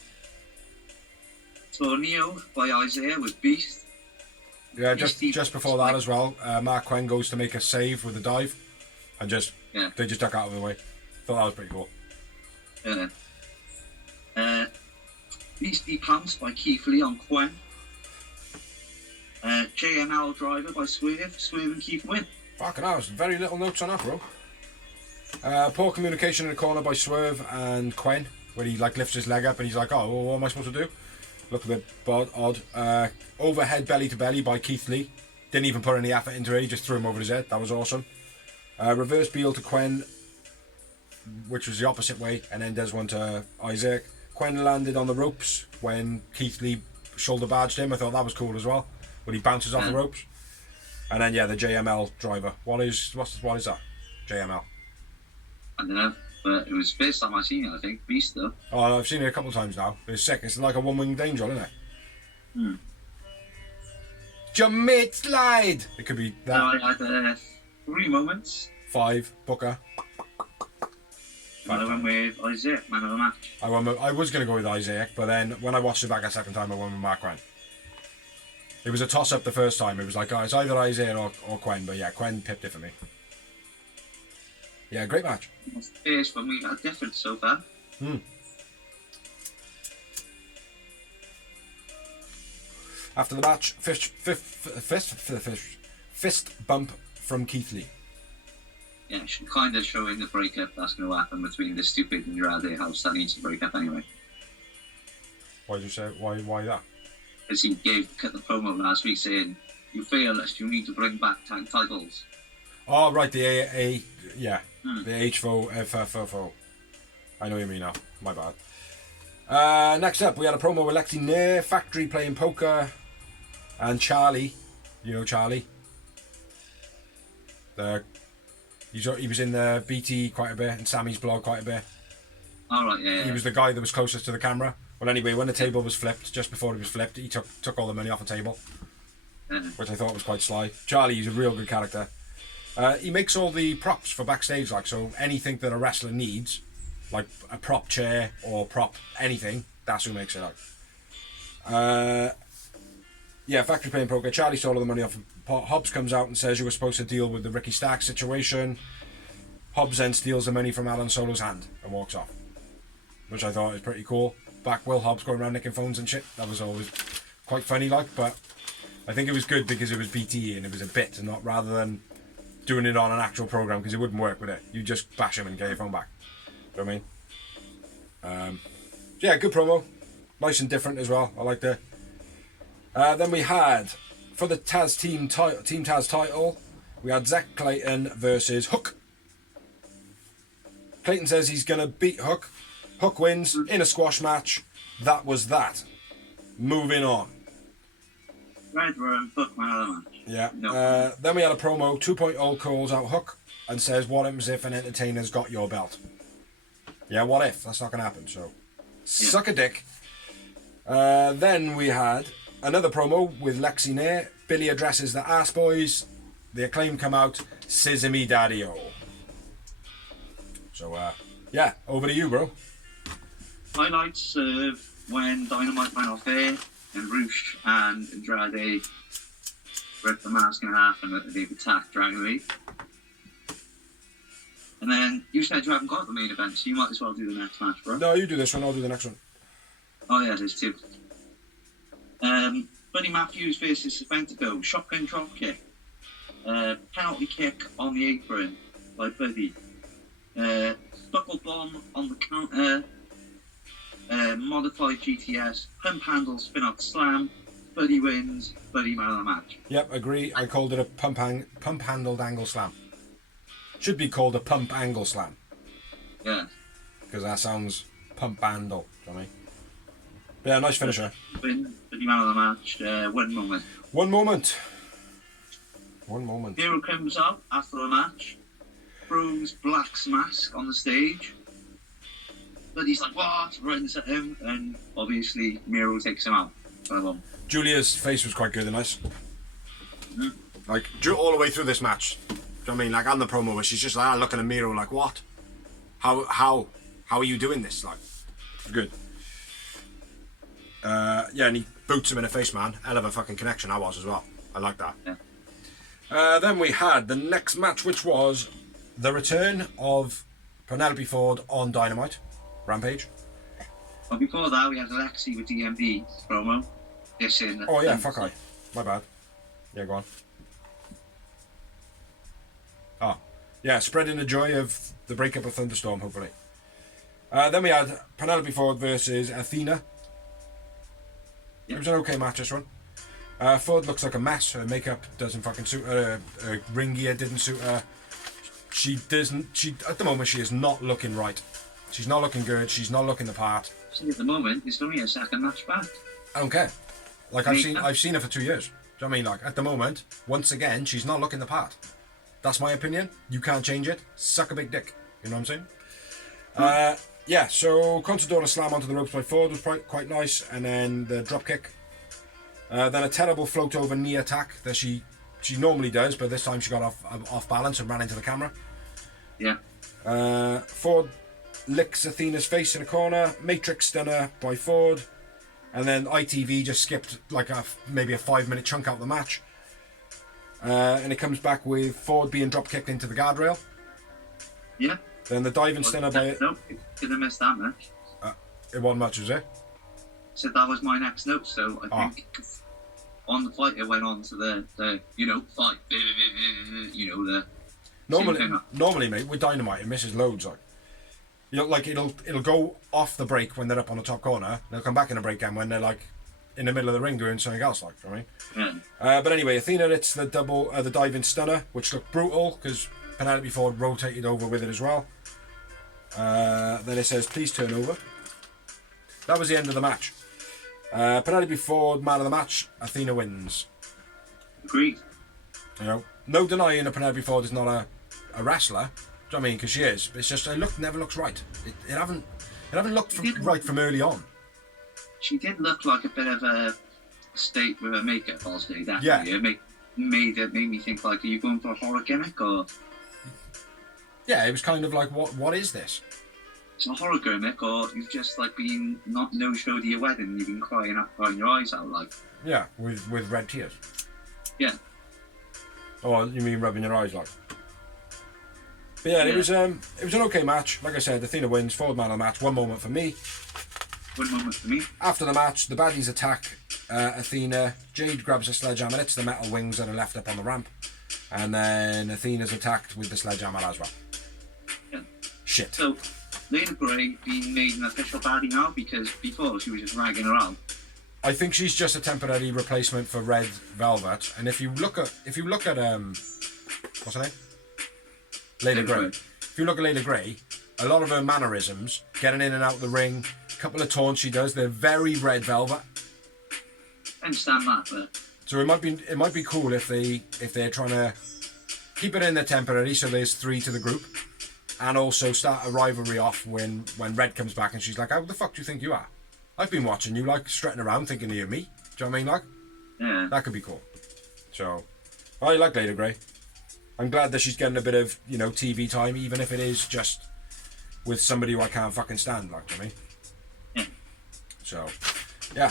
Tornado by Isaiah with Beast. Yeah, just before that as well, Mark Quinn goes to make a save with a dive, and they just duck out of the way. Thought that was pretty cool. Beastie Pants by Keith Lee on Quinn. JML Driver by Swerve and Keith win. Fucking hell, there's very little notes on that, bro. Poor communication in the corner by Swerve and Quen, where he like lifts his leg up and he's like, oh, well, what am I supposed to do? Look a bit odd. Overhead belly to belly by Keith Lee. Didn't even put any effort into it, he just threw him over his head. That was awesome. Reverse Beal to Quen, which was the opposite way, and then there's one to Isaac. Quen landed on the ropes when Keith Lee shoulder barged him. I thought that was cool as well, when he bounces off the ropes. And then the JML driver. What is that? JML. I don't know, but it was the first time I seen it. I think Beast though. Oh, I've seen it a couple of times now. It's sick. It's like a one-winged angel, isn't it? Jamaic slide. It could be that. So I had 3 moments. 5 Booker. And I went with Isaac, man of the match. I was going to go with Isaac, but then when I watched it back a second time, I went with Mark Quinn. It was a toss-up the first time. It was like, it's either Isaiah or Quen, but yeah, Quen pipped it for me. Yeah, great match. That's the first one we've had different so far. After the match, fist bump from Keith Lee. Yeah, kind of showing the breakup that's going to happen between the stupid and Andrade house that needs to break up anyway. Why did you say why that? Because he cut the promo last week saying, "You fail us, you need to bring back tag titles." Oh right, the the HFO FFFO. I know what you mean now. My bad. Next up, we had a promo with Lexi Nair, Factory playing poker, and Charlie. You know Charlie. He was in the BT quite a bit and Sammy's blog quite a bit. All right, yeah. He was the guy that was closest to the camera. Well, anyway, when the table was flipped, just before it was flipped, he took all the money off the table, which I thought was quite sly. Charlie, he's a real good character. He makes all the props for backstage, like, so anything that a wrestler needs, like a prop chair or prop anything, that's who makes it, like. Yeah, factory playing poker. Charlie stole all the money off. Hobbs comes out and says you were supposed to deal with the Ricky Stark situation. Hobbs then steals the money from Alan Solo's hand and walks off, which I thought was pretty cool. Back Will Hobbs going around nicking phones and shit. That was always quite funny, like, but I think it was good because it was BTE and it was a bit, and not rather than doing it on an actual program, because it wouldn't work with it. You just bash him and get your phone back. You know what I mean? Yeah, good promo. Nice and different as well. I liked it. Then we had, for the Taz Team Taz title, we had Zack Clayton versus Hook. Clayton says he's going to beat Hook. Hook wins in a squash match. That was that. Moving on. Red Room, Hook, my other match. Yeah. No. Then we had a promo. 2.0 calls out Hook and says, what happens if an entertainer's got your belt? Yeah, what if? That's not going to happen, so suck a dick. Then we had another promo with Lexi Nair. Billy addresses the Ass Boys. The Acclaim come out. Scissor me daddy-o. So, yeah, over to you, bro. Highlights of when Dynamite went off air and Roosh and Andrade ripped the mask in half and they've attacked Dragon Lee. And then you said you haven't got the main event, so you might as well do the next match, bro. No, you do this one, I'll do the next one. Oh yeah, there's two. Buddy Matthews versus Serpentico, shotgun drop kick. Penalty kick on the apron by Buddy. Buckle bomb on the counter. Modified GTS. Pump handle spin out slam. Buddy wins. Buddy man of the match. Yep, agree. I called it a pump handled angle slam. Should be called a pump angle slam. Yeah. Because that sounds pump handle to me. But yeah, nice finisher. Win. Buddy man of the match. One moment. One moment. One moment. Hero comes out after the match. Throws Black's mask on the stage. Buddy's like, what? Runs at him. And obviously, Miro takes him out. Julia's face was quite good and nice. Mm-hmm. Like, all the way through this match. Do you know what I mean? Like, on the promo where she's just like, looking at Miro like, what? How are you doing this? Like, good. Yeah, and he boots him in the face, man. Hell of a fucking connection that was as well. I like that. Yeah. Then we had the next match, which was the return of Penelope Ford on Dynamite. Rampage. But before that, we had Alexi with DMD promo. Oh yeah, fuck I. My bad. Yeah, go on. Oh, yeah, spreading the joy of the breakup of Thunderstorm, hopefully. Then we had Penelope Ford versus Athena. It was an okay match, this one. Ford looks like a mess. Her makeup doesn't fucking suit her. Her ring gear didn't suit her. At the moment, she is not looking right. She's not looking good. She's not looking the part. See, at the moment, it's only a second match back. I don't care. Like, I've seen her for 2 years. Do you know what I mean? Like, at the moment, once again, she's not looking the part. That's my opinion. You can't change it. Suck a big dick. You know what I'm saying? Yeah, so Contadora slam onto the ropes by Ford was quite nice. And then the drop kick. Then a terrible float over knee attack that she normally does, but this time she got off balance and ran into the camera. Yeah. Ford licks Athena's face in a corner. Matrix stunner by Ford. And then ITV just skipped like maybe a 5-minute chunk out of the match. And it comes back with Ford being drop kicked into the guardrail. Yeah. Then the diving stunner by... Nope, could have missed that match. It wasn't much, was it? So that was my next note, so I think on the fight it went on to the fight, the... Normally, mate, with Dynamite, it misses loads, like. You know, like it'll go off the break when they're up on the top corner. They'll come back in the break again when they're like in the middle of the ring doing something else, like. You know what I mean? Yeah. But anyway, Athena hits the the diving stunner, which looked brutal because Penelope Ford rotated over with it as well. Then it says, "Please turn over." That was the end of the match. Penelope Ford, man of the match. Athena wins. Agreed. You know, no denying that Penelope Ford is not a wrestler. Do you know what I mean? Because she is. It's just her look never looks right. It haven't looked right from early on. She did look like a bit of a state with her makeup all day. That Yeah. It made me think like, are you going for a horror gimmick or? Yeah, it was kind of like, what is this? it's a horror gimmick, or you've just like been not no show to your wedding and you've been crying your eyes out like. Yeah, with red tears. Yeah. Oh, you mean rubbing your eyes like? But yeah, it was an okay match. Like I said, Athena wins, forward man of the match. One moment for me. One moment for me. After the match, the baddies attack Athena. Jade grabs a sledgehammer, hits the metal wings that are left up on the ramp, and then Athena's attacked with the sledgehammer as well. Yeah. Shit. So, Lady Grey being made an official baddie now because before she was just ragging around. I think she's just a temporary replacement for Red Velvet, and if you look at what's her name? Lady Grey. If you look at Lady Grey, a lot of her mannerisms, getting in and out of the ring, a couple of taunts she does, they're very Red Velvet. I understand that, but so it might be cool if they're trying to keep it in there temporary, so there's 3 to the group, and also start a rivalry off when Red comes back and she's like, "How the fuck do you think you are? I've been watching you like strutting around thinking you're me." Do you know what I mean? Like, yeah, that could be cool. So, I like Lady Grey. I'm glad that she's getting a bit of TV time, even if it is just with somebody who I can't fucking stand. Like, do you know what I mean? Yeah. So, yeah.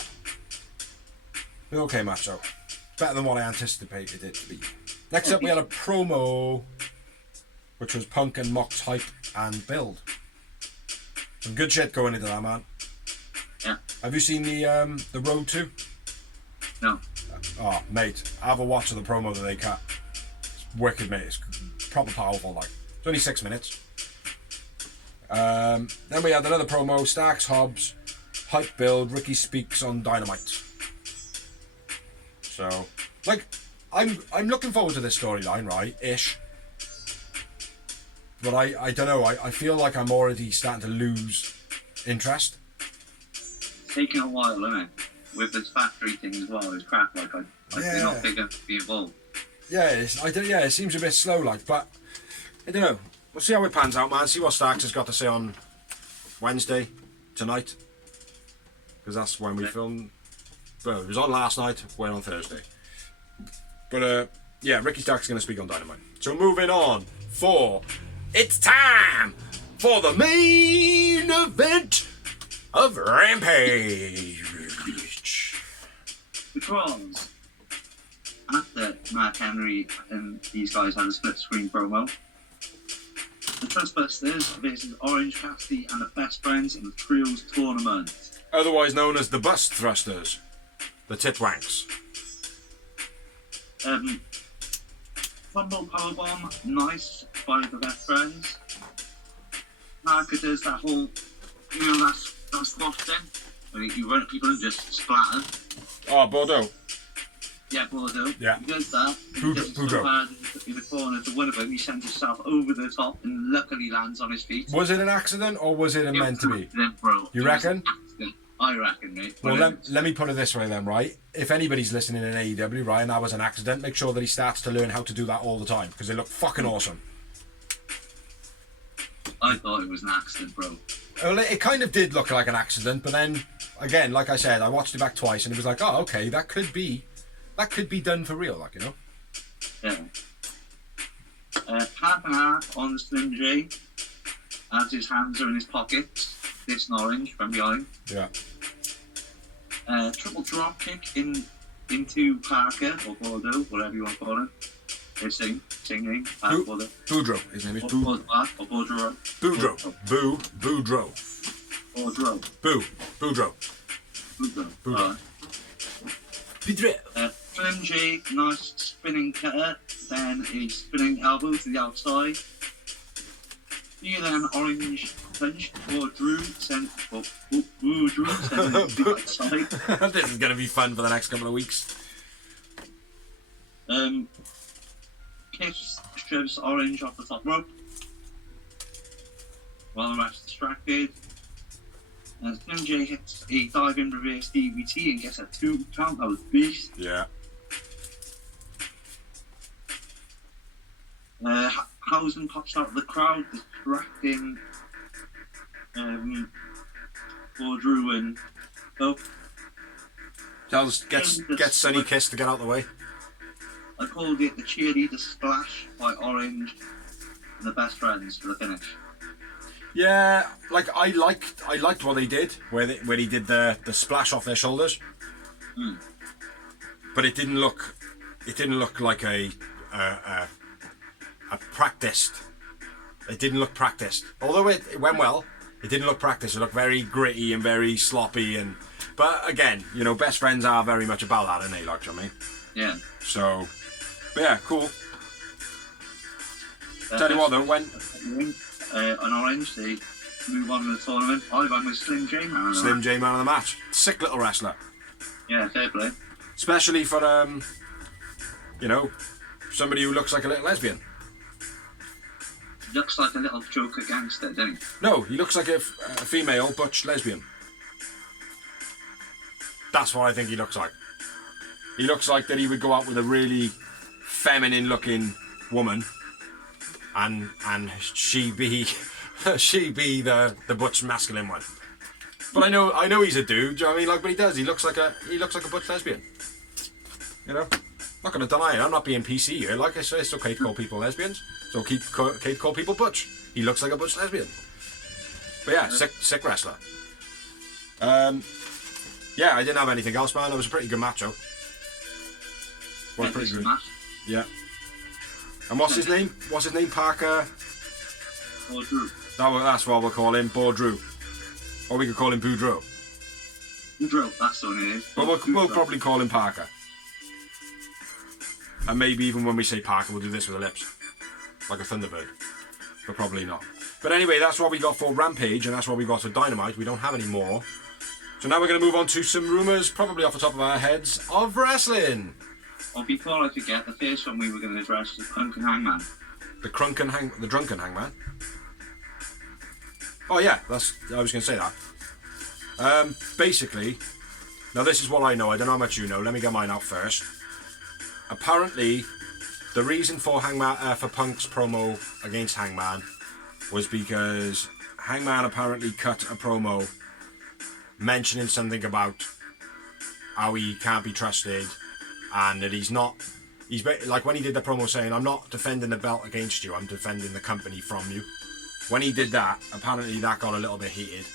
Okay, match though. Better than what I anticipated it to be. Next up, we had a promo, which was Punk and Mox's hype and build. Some good shit going into that, man. Yeah. Have you seen the Road to? No. Oh, mate, have a watch of the promo that they cut. It's wicked, mate. It's proper powerful, like. It's only 6 minutes. Then we had another promo, Starks, Hobbs, hype build, Ricky speaks on Dynamite. So, like, I'm looking forward to this storyline, right? Ish. But I don't know, I feel like I'm already starting to lose interest. It's taking a while, isn't it? With this factory thing as well, it's crap. Like, they're not big enough to be involved. Yeah, it seems a bit slow, like, but I don't know. We'll see how it pans out, man. See what Starks has got to say on Wednesday, tonight. Because that's when we filmed. Well, it was on last night, we're on Thursday. But, yeah, Ricky Starks is going to speak on Dynamite. So moving on it's time for the main event of Rampage. Because after Mark Henry and these guys had a split screen promo, the Trustbusters versus Orange Cassidy and the Best Friends in the Trios tournament. Otherwise known as the Bust Thrusters. The Titwanks. Fumble Powerbomb, nice by the Best Friends. Marker does that whole, that squash thing. I mean, you don't just splatter. Oh, Bordeaux. Yeah, Bordeaux. Yeah. He does that. He does it so hard in the corner to win it, he sends himself over the top and luckily lands on his feet. Was it an accident or was it meant to be? Bro. You reckon? I reckon, mate. Well, let me put it this way then, right? If anybody's listening in AEW, right, and that was an accident, make sure that he starts to learn how to do that all the time, because they look fucking awesome. I thought it was an accident, bro. Well, it kind of did look like an accident, but then, again, like I said, I watched it back twice, and it was like, oh, okay, that could be done for real, like, Yeah. Half and half on the Slim J, as his hands are in his pockets. This and Orange from behind. Yeah. Triple drop kick into Parker or Bordeaux, whatever you want to call him. They're singing. Bordeaux. Boudreaux. His name is Boudreaux. Or Bordeaux. Boudreaux. Boudreaux. Bordeaux. Boudreaux. Boudreaux. Slim J, nice spinning cutter, then a spinning elbow to the outside. You then Orange punch or Drew sent to the outside. This is going to be fun for the next couple of weeks. Kiss shoves Orange off the top rope while the rest distracted. Slim J hits a dive in reverse DVT and gets a 2 count. That was beast. Yeah. Hausen pops out of the crowd, distracting Drew and Hope. Gets Sunny Kiss to get out of the way. I called it the cheerleader splash by Orange and the Best Friends for the finish. Yeah, like I liked what they did where he did the splash off their shoulders, but it didn't look like a practiced. It didn't look practiced. Although it went well, it didn't look practiced. It looked very gritty and very sloppy. But again, you know, best friends are very much about that, aren't they? Like, you know what I mean? Yeah. So, but yeah, cool. Tell you what though, when on Orange they move on to the tournament, I went with Slim J man. Slim J man of the match, sick little wrestler. Yeah, fair play. Especially for you know, somebody who looks like a little lesbian. Looks like a little Joker gangster, doesn't he? No, he looks like a female butch lesbian. That's what I think he looks like. He looks like that he would go out with a really feminine looking woman and she be the butch masculine one. But I know he's a dude, do you know what I mean? Like, but he does. He looks like a butch lesbian. You know? Not gonna deny it, I'm not being PC here. Like I say, it's okay to call people lesbians. It's okay to call people butch. He looks like a butch lesbian. But yeah, sick wrestler. Yeah, I didn't have anything else, man. It was a pretty good match, though. Was pretty good. Match. Yeah. And what's his name? Parker? Boudreaux. That's what we'll call him, Boudreaux. Or we could call him Boudreaux. Boudreaux, that's the one it is. But we'll probably call him Parker. And maybe even when we say Parker, we'll do this with the lips. Like a Thunderbird. But probably not. But anyway, that's what we got for Rampage, and that's what we got for Dynamite. We don't have any more. So now we're going to move on to some rumours, probably off the top of our heads, of wrestling. Well, before I forget, the first one we were going to address was Punk and Hangman. The drunken Hangman. Oh yeah, I was going to say that. Basically, now this is what I know. I don't know how much you know. Let me get mine out first. Apparently, the reason for for Punk's promo against Hangman was because Hangman apparently cut a promo mentioning something about how he can't be trusted and that he's like when he did the promo saying, I'm not defending the belt against you, I'm defending the company from you. When he did that, apparently that got a little bit heated.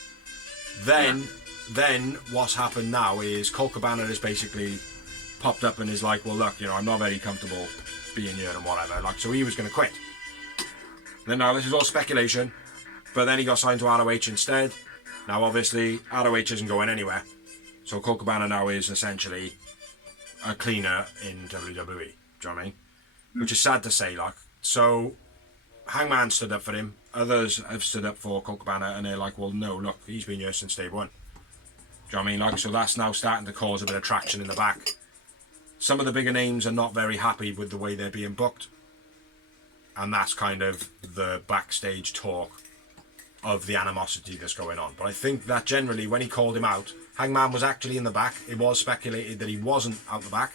Then what's happened now is Colt Cabana has basically popped up and is like, well look, you know, I'm not very comfortable being here and whatever, like, so he was going to quit. Then now this is all speculation, but then he got signed to ROH instead. Now obviously ROH isn't going anywhere, so Colt Cabana now is essentially a cleaner in WWE. Do you know what I mean? Which is sad to say, like. So Hangman stood up for him, others have stood up for Colt Cabana, and they're like, well no, look, he's been here since day one. Do you know what I mean? Like, so that's now starting to cause a bit of traction in the back. Some of the bigger names are not very happy with the way they're being booked, and that's kind of the backstage talk of the animosity that's going on. But I think that generally when he called him out, Hangman was actually in the back. It was speculated that he wasn't out the back.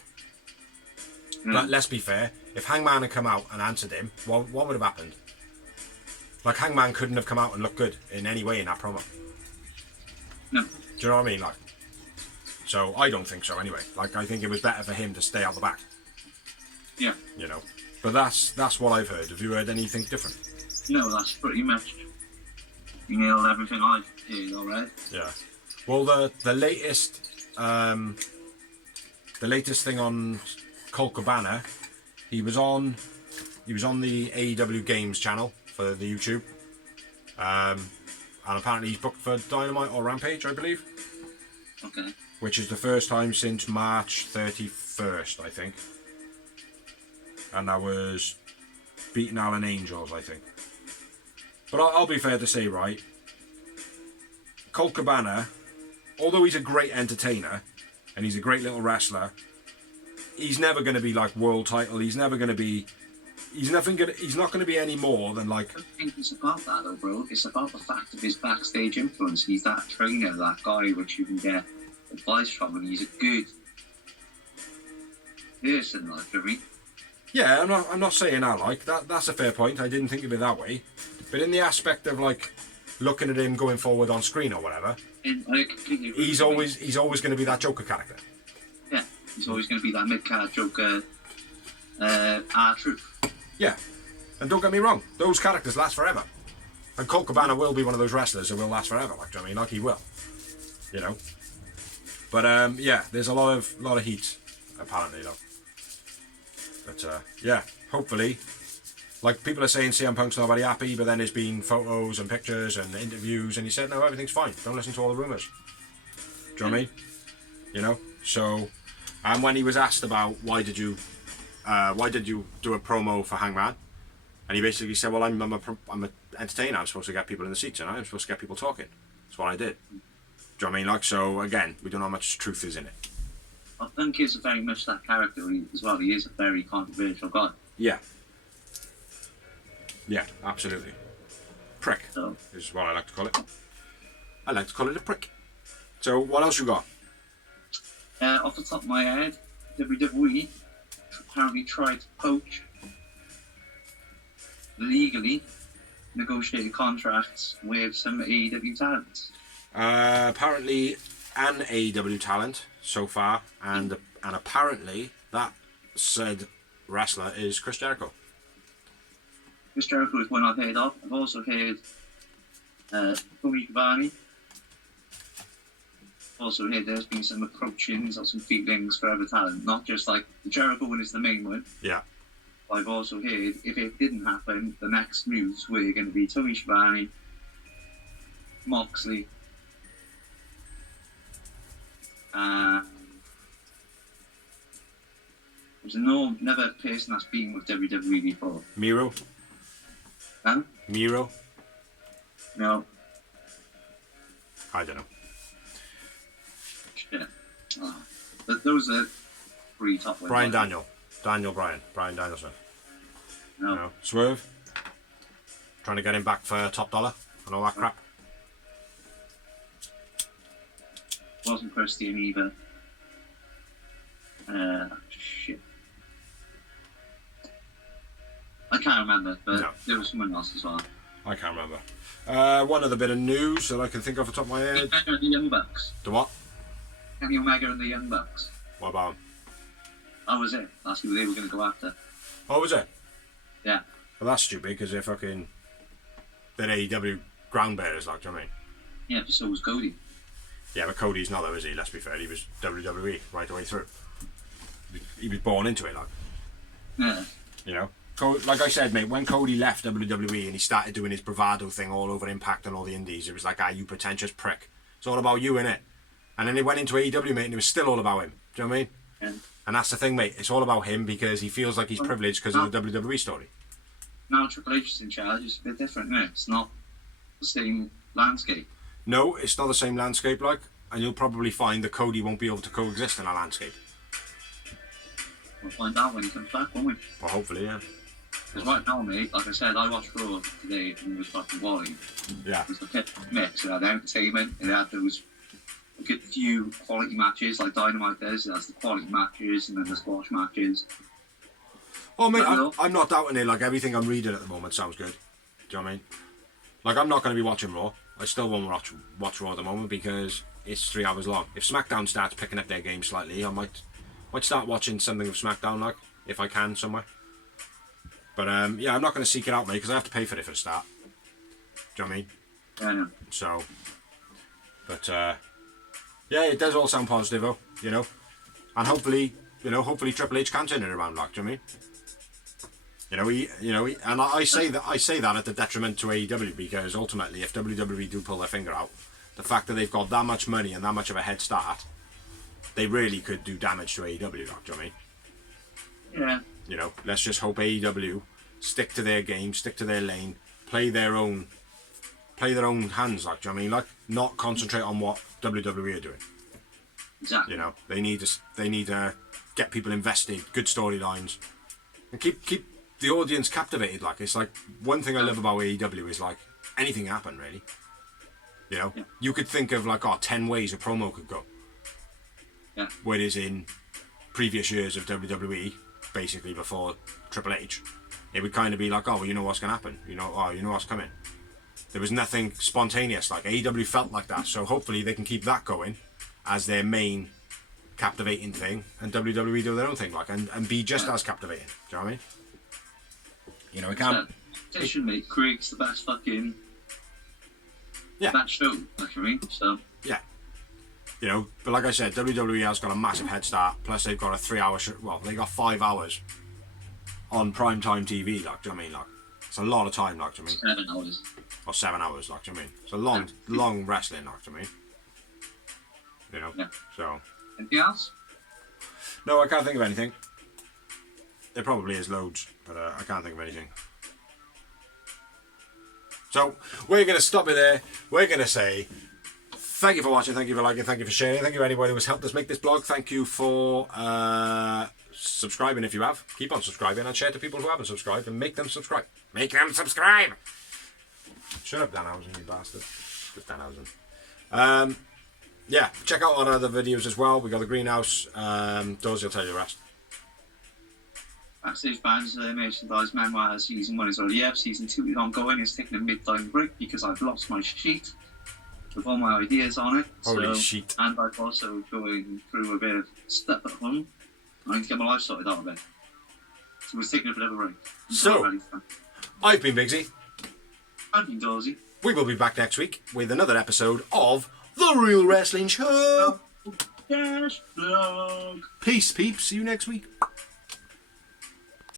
But let's be fair, if Hangman had come out and answered him, what would have happened? Like, Hangman couldn't have come out and looked good in any way in that promo. No. Do you know what I mean? Like, so I don't think so anyway. Like, I think it was better for him to stay out the back. Yeah. You know. But that's what I've heard. Have you heard anything different? No, that's pretty much. You nailed everything I've heard already. Yeah. Well, the latest thing on Colt Cabana, he was on the AEW Games channel for the YouTube, and apparently he's booked for Dynamite or Rampage, I believe. Okay. Which is the first time since March 31st, I think. And that was beating Alan Angels, I think. But I'll be fair to say, right, Colt Cabana, although he's a great entertainer and he's a great little wrestler, he's never going to be like world title. He's not going to be any more than like. I don't think it's about that though, bro. It's about the fact of his backstage influence. He's that trainer, that guy which you can get advice from, and he's a good person, like, for me. Yeah, I'm not saying that, like, that's a fair point. I didn't think of it that way. But in the aspect of like looking at him going forward on screen or whatever, And I completely agree. he's always going to be that Joker character. Yeah, he's always going to be that mid-card Joker, R-Truth. Yeah, and don't get me wrong, those characters last forever. And Colt Cabana will be one of those wrestlers who will last forever. Like, do you know what I mean? Like, he will. You know. But yeah, there's a lot of heat apparently though. But yeah, hopefully. Like, people are saying CM Punk's not very happy, but then there's been photos and pictures and interviews, and he said, no, everything's fine. Don't listen to all the rumours. Do you know what I mean? You know? So, and when he was asked about why did you do a promo for Hangman, and he basically said, well, I'm an entertainer. I'm supposed to get people in the seats, and I'm supposed to get people talking. That's what I did. Do you know what I mean? Like, so again, we don't know how much truth is in it. I think he's very much that character as well. He is a very controversial guy. Yeah. Yeah, absolutely. Prick So, is what I like to call it. I like to call it a prick. So, what else you got? off the top of my head, WWE apparently tried to poach legally negotiated contracts with some AEW talents. Apparently, an AEW talent so far, and apparently that said wrestler is Chris Jericho. Chris Jericho is one I've heard of. I've also heard Tony Giovanni. Also heard there's been some approachings or some feelings for other talent, not just like the Jericho one is the main one. Yeah. But I've also heard if it didn't happen, the next moves were going to be Tony Giovanni, Moxley, there's another person that's been with WWE before. Miro? Huh? Miro? No. I don't know. Shit. Oh. But those are three top ones. Brian Danielson. No. No. Swerve? Trying to get him back for top dollar and all that crap. Wasn't Christian either. Shit. I can't remember, but No. there was someone else as well. I can't remember. One other bit of news that I can think of off the top of my head. Kenny Omega and the Young Bucks. The what? Kenny Omega and the Young Bucks. What about him? That was it. That's who they were going to go after. Oh, was it? Yeah. Well, that's stupid because they're AEW ground bearers, like, do you know what I mean? Yeah, but so was Cody. Yeah, but Cody's not though, is he? Let's be fair, he was WWE right the way through. He was born into it, like. Yeah. You know? Like I said, mate, when Cody left WWE and he started doing his bravado thing all over Impact and all the indies, it was like, you pretentious prick. It's all about you, innit? And then he went into AEW, mate, and it was still all about him. Do you know what I mean? Yeah. And that's the thing, mate. It's all about him because he feels like he's privileged because of the WWE story. Now Triple H is in charge. It's a bit different, isn't it? It's not the same landscape. No, it's not the same landscape, like, and you'll probably find that Cody won't be able to coexist in that landscape. We'll find out when he comes back, won't we? Well, hopefully, yeah. Because right now, mate, like I said, I watched Raw today and it was fucking boring. Yeah. It was the pit mix. It had entertainment. It had those a good few quality matches like Dynamite does. It has the quality matches and then the squash matches. Oh, mate, I'm not doubting it. Like, everything I'm reading at the moment sounds good. Do you know what I mean? Like, I'm not going to be watching Raw. I still won't watch Raw at the moment because it's 3 hours long. If SmackDown starts picking up their game slightly, I might start watching something of SmackDown, like, if I can somewhere. But yeah, I'm not going to seek it out, mate, because I have to pay for it for the start. Do you know what I mean? Yeah, I know. So, but yeah, it does all sound positive, though, you know. And hopefully Triple H can turn it around, like, do you know what I mean? And I say that at the detriment to AEW because ultimately, if WWE do pull their finger out, the fact that they've got that much money and that much of a head start, they really could do damage to AEW, like, do you know what I mean? Yeah. You know, let's just hope AEW stick to their game, stick to their lane, play their own hands, like, do you know what I mean? Like, not concentrate on what WWE are doing. Exactly. You know, they need to get people invested, good storylines, and keep the audience captivated. Like, it's like one thing I love about AEW is like anything can happen, really. You know, you could think of like 10 ways a promo could go. Yeah. Whereas in previous years of WWE, basically before Triple H, it would kind of be like, oh, well, you know what's going to happen. You know what's coming. There was nothing spontaneous. Like, AEW felt like that. So hopefully they can keep that going as their main captivating thing, and WWE do their own thing, like, and be just as captivating. Do you know what I mean? You know, it can't. Competition, mate, creates the best fucking Yeah. that show, actually. So Yeah. You know, but like I said, WWE has got a massive head start. Plus, they've got a 3-hour show. Well, they got 5 hours on primetime TV. Like, do you know what I mean? Like, it's a lot of time. Like, do you know what I mean? 7 hours. Or 7 hours. Like, do you know what I mean? It's a long wrestling. Like, do you know what I mean? You know. Yeah. So. Anything else? No, I can't think of anything. There probably is loads, but I can't think of anything. So we're going to stop it there. We're going to say thank you for watching, thank you for liking, thank you for sharing, thank you to anybody who's helped us make this blog. Thank you for subscribing if you have. Keep on subscribing and share to people who haven't subscribed and make them subscribe. Make them subscribe! Shut up, Danhausen, you bastard. Just Danhausen. Yeah, check out our other videos as well. We got the greenhouse. Doors, will tell you the rest. Backstage Bands Merchandise Memoir Season 1 is already up. Season 2 is ongoing. It's taking a mid-time break because I've lost my sheet with all my ideas on it. Holy shit. And I've also going through a bit of stuff at home. I need to get my life sorted out a bit. So we're taking a bit of a break. So, I've been Bigsy. I've been Dorsey. We will be back next week with another episode of The Real Wrestling Show. Yes, vlog. Peace, peeps. See you next week.